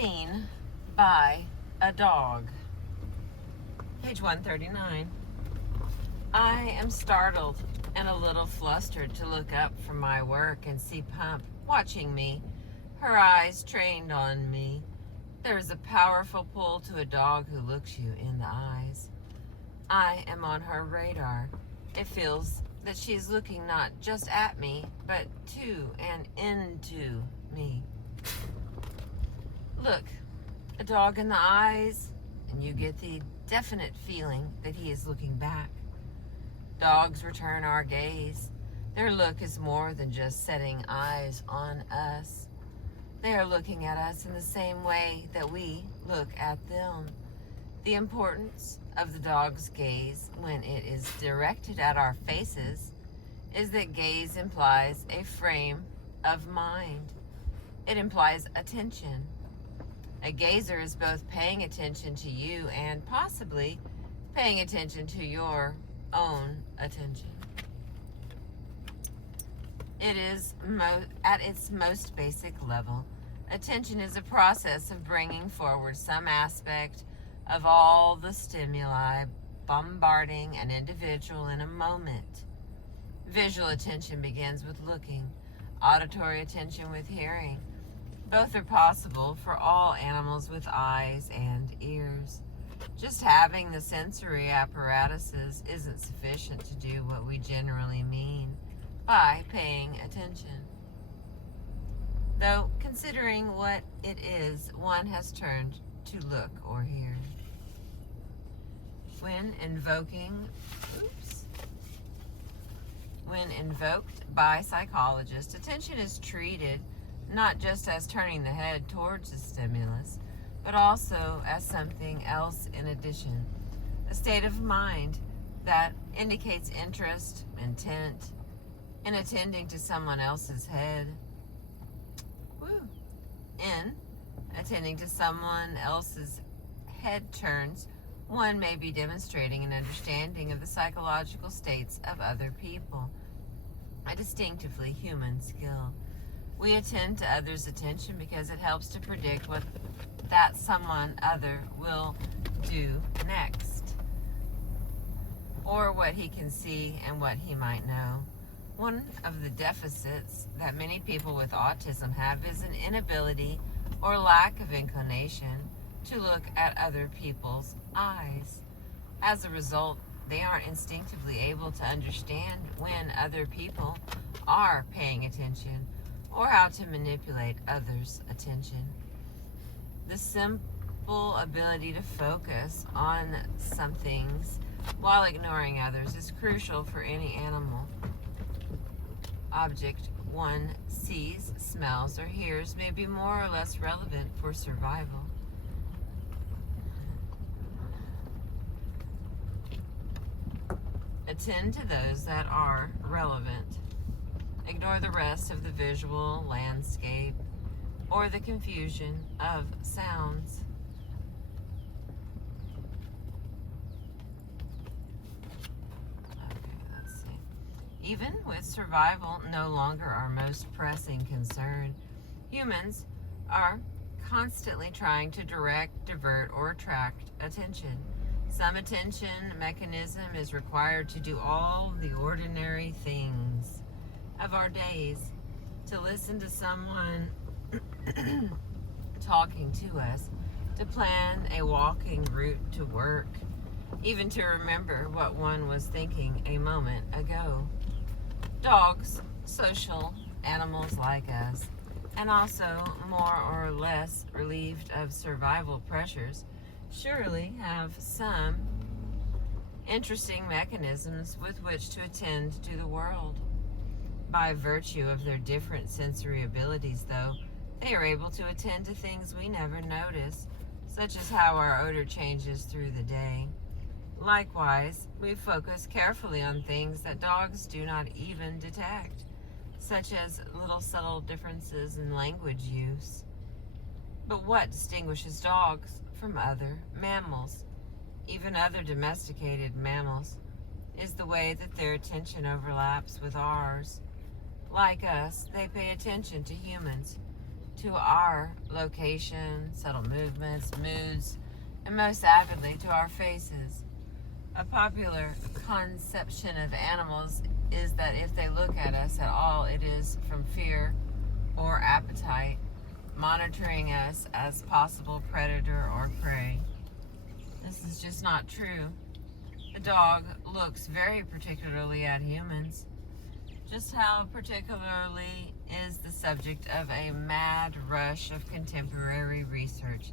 seen by a dog. Page 139. I am startled and a little flustered to look up from my work and see Pump watching me, her eyes trained on me. There is a powerful pull to a dog who looks you in the eyes. I am on her radar. It feels that she is looking not just at me, but to and into me. Look a dog in the eyes, and you get the definite feeling that he is looking back. Dogs return our gaze. Their look is more than just setting eyes on us. They are looking at us in the same way that we look at them. The importance of the dog's gaze when it is directed at our faces is that gaze implies a frame of mind. It implies attention. A gazer is both paying attention to you and possibly paying attention to your own attention. It is at its most basic level. Attention is a process of bringing forward some aspect of all the stimuli bombarding an individual in a moment. Visual attention begins with looking, auditory attention with hearing. Both are possible for all animals with eyes and ears. Just having the sensory apparatuses isn't sufficient to do what we generally mean by paying attention. Though, considering what it is one has turned to look or hear. When invoked by psychologists, attention is treated not just as turning the head towards the stimulus, but also as something else in addition. A state of mind that indicates interest, intent, in attending to someone else's head. In attending to someone else's head turns, one may be demonstrating an understanding of the psychological states of other people, a distinctively human skill. We attend to others' attention because it helps to predict what that someone other will do next, or what he can see and what he might know. One of the deficits that many people with autism have is an inability or lack of inclination to look at other people's eyes. As a result, they aren't instinctively able to understand when other people are paying attention or how to manipulate others' attention. The simple ability to focus on some things while ignoring others is crucial for any animal. Object one sees, smells, or hears may be more or less relevant for survival. Attend to those that are relevant. Ignore the rest of the visual landscape or the confusion of sounds. Even with survival no longer our most pressing concern, humans are constantly trying to direct, divert, or attract attention. Some attention mechanism is required to do all the ordinary things of our days, to listen to someone talking to us, to plan a walking route to work, even to remember what one was thinking a moment ago. Dogs, social animals like us, and also more or less relieved of survival pressures, surely have some interesting mechanisms with which to attend to the world. By virtue of their different sensory abilities, though, they are able to attend to things we never notice, such as how our odor changes through the day. Likewise, we focus carefully on things that dogs do not even detect, such as little subtle differences in language use. But what distinguishes dogs from other mammals, even other domesticated mammals, is the way that their attention overlaps with ours. Like us, they pay attention to humans, to our location, subtle movements, moods, and most avidly to our faces. A popular conception of animals is that if they look at us at all, it is from fear or appetite, monitoring us as possible predator or prey. This is just not true. A dog looks very particularly at humans. Just how particularly is the subject of a mad rush of contemporary research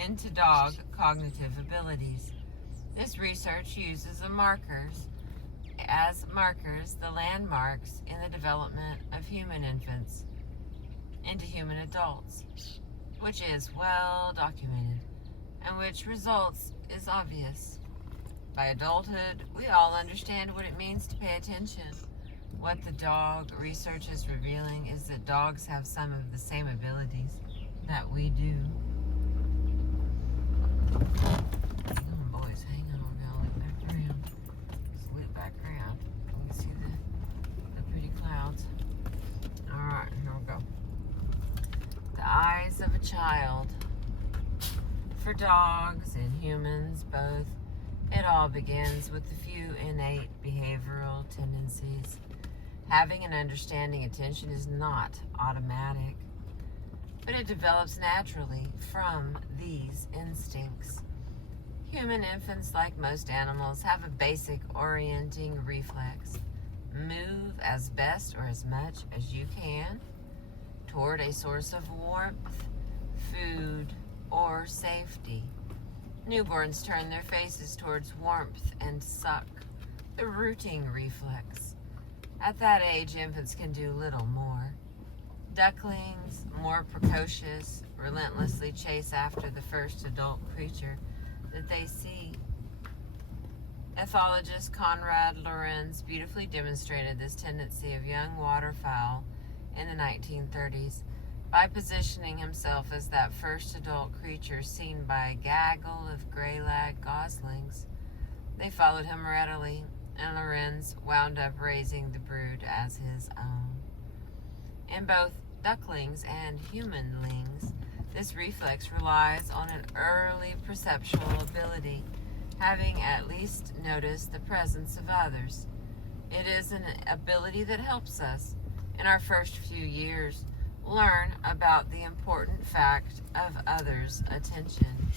into dog cognitive abilities. This research uses the landmarks in the development of human infants into human adults, which is well documented, and which results is obvious. By adulthood, we all understand what it means to pay attention. What the dog research is revealing is that dogs have some of the same abilities that we do. Hang on, boys, hang on. I'll look back around. Just look back around. You can see the pretty clouds. Alright, here we go. The eyes of a child. For dogs and humans both, it all begins with a few innate behavioral tendencies. Having and understanding attention is not automatic, but it develops naturally from these instincts. Human infants, like most animals, have a basic orienting reflex. Move as best or as much as you can toward a source of warmth, food, or safety. Newborns turn their faces towards warmth and suck, the rooting reflex. At that age, infants can do little more. Ducklings, more precocious, relentlessly chase after the first adult creature that they see. Ethologist Konrad Lorenz beautifully demonstrated this tendency of young waterfowl in the 1930s by positioning himself as that first adult creature seen by a gaggle of gray-lag goslings. They followed him readily, and Lorenz wound up raising the brood as his own. In both ducklings and humanlings, this reflex relies on an early perceptual ability, having at least noticed the presence of others. It is an ability that helps us, in our first few years, learn about the important fact of others' attention.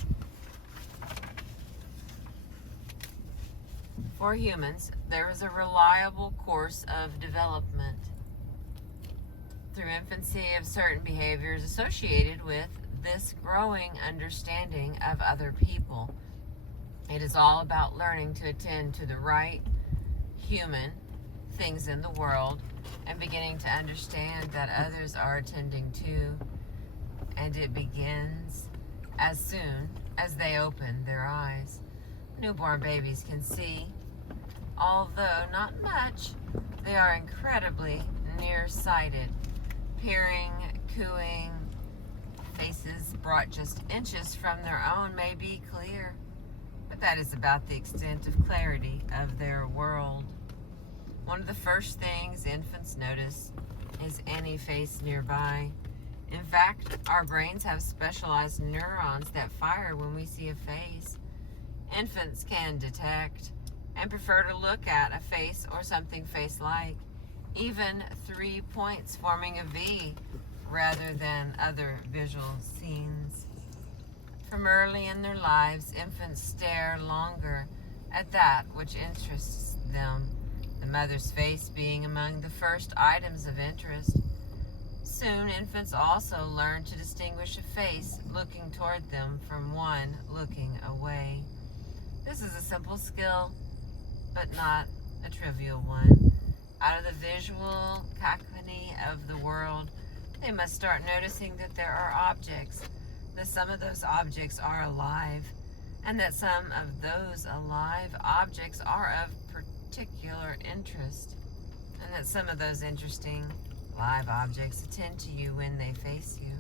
For humans, there is a reliable course of development through infancy of certain behaviors associated with this growing understanding of other people. It is all about learning to attend to the right human things in the world and beginning to understand that others are attending to, and it begins as soon as they open their eyes. Newborn babies can see, although not much. They are incredibly nearsighted, peering, cooing. Faces brought just inches from their own may be clear, but that is about the extent of clarity of their world. One of the first things infants notice is any face nearby. In fact, our brains have specialized neurons that fire when we see a face. Infants can detect and prefer to look at a face or something face-like, even 3 points forming a V rather than other visual scenes. From early in their lives, infants stare longer at that which interests them, the mother's face being among the first items of interest. Soon, infants also learn to distinguish a face looking toward them from one looking away. This is a simple skill, but not a trivial one. Out of the visual cacophony of the world, they must start noticing that there are objects, that some of those objects are alive, and that some of those alive objects are of particular interest, and that some of those interesting live objects attend to you when they face you.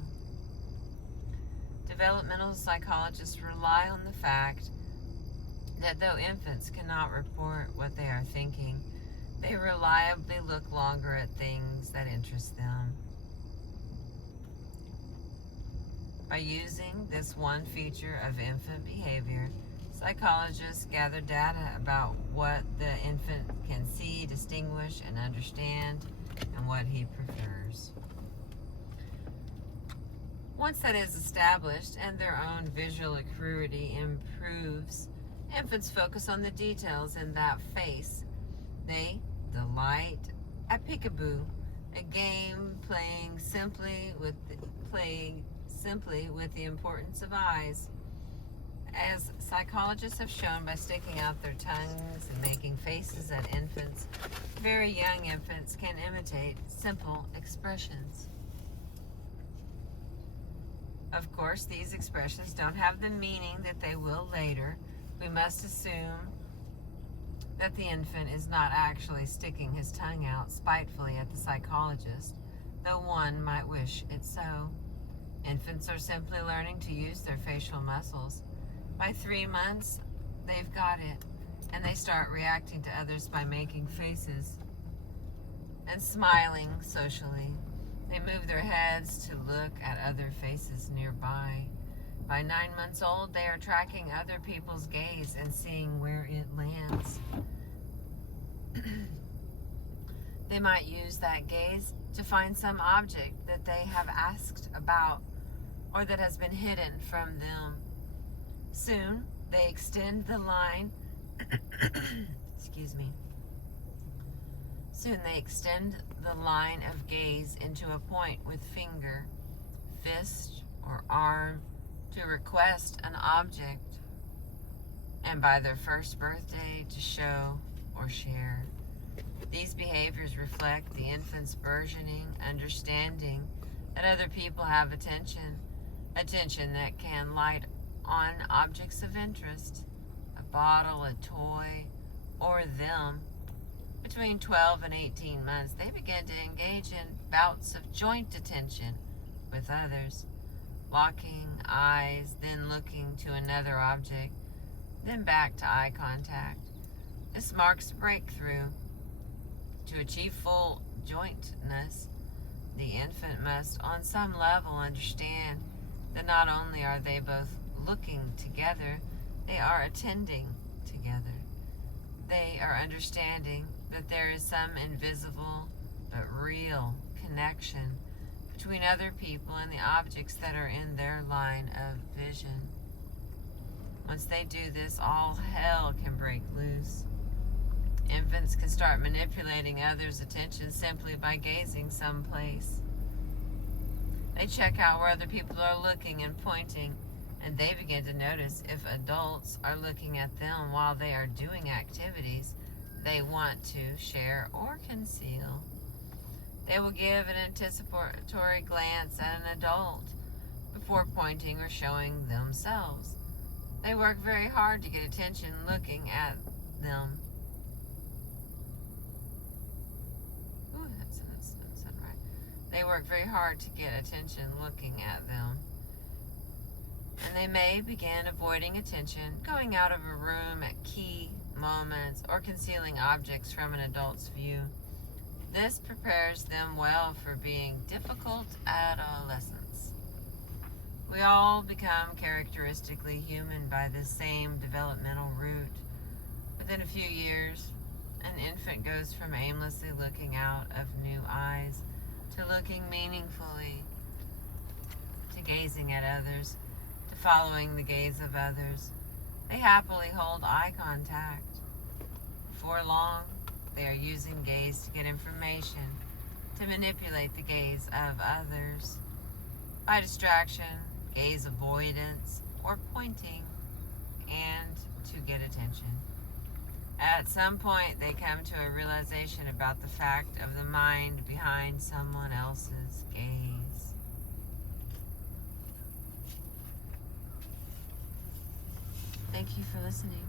Developmental psychologists rely on the fact that though infants cannot report what they are thinking, they reliably look longer at things that interest them. By using this one feature of infant behavior, psychologists gather data about what the infant can see, distinguish, and understand, and what he prefers. Once that is established and their own visual acuity improves, infants focus on the details in that face. They delight at peekaboo, a game playing simply with the importance of eyes. As psychologists have shown by sticking out their tongues and making faces at infants, very young infants can imitate simple expressions. Of course, these expressions don't have the meaning that they will later. We must assume that the infant is not actually sticking his tongue out spitefully at the psychologist, though one might wish it so. Infants are simply learning to use their facial muscles. By 3 months, they've got it, and they start reacting to others by making faces and smiling socially. They move their heads to look at other faces nearby. By 9 months old, they are tracking other people's gaze and seeing where it lands. They might use that gaze to find some object that they have asked about or that has been hidden from them. Soon, they extend the line excuse me. Soon they extend the line of gaze into a point with finger, fist, or arm to request an object, and by their first birthday to show or share. These behaviors reflect the infant's burgeoning understanding that other people have attention that can light on objects of interest, a bottle, a toy, or them. Between 12 and 18 months, they begin to engage in bouts of joint attention with others, locking eyes, then looking to another object, then back to eye contact. This marks a breakthrough. To achieve full jointness, the infant must on some level understand that not only are they both looking together, they are attending together. They are understanding that there is some invisible but real connection between other people and the objects that are in their line of vision. Once they do this, all hell can break loose. Infants can start manipulating others' attention simply by gazing someplace. They check out where other people are looking and pointing, and they begin to notice if adults are looking at them while they are doing activities they want to share or conceal. They will give an anticipatory glance at an adult before pointing or showing themselves. They work very hard to get attention looking at them. They work very hard to get attention looking at them. And they may begin avoiding attention, going out of a room at key moments, or concealing objects from an adult's view. This prepares them well for being difficult adolescents. We all become characteristically human by the same developmental route. Within a few years, an infant goes from aimlessly looking out of new eyes to looking meaningfully, to gazing at others, to following the gaze of others. They happily hold eye contact. Before long, they are using gaze to get information, to manipulate the gaze of others. By distraction, gaze avoidance, or pointing, and to get attention. At some point, they come to a realization about the fact of the mind behind someone else's gaze. Thank you for listening.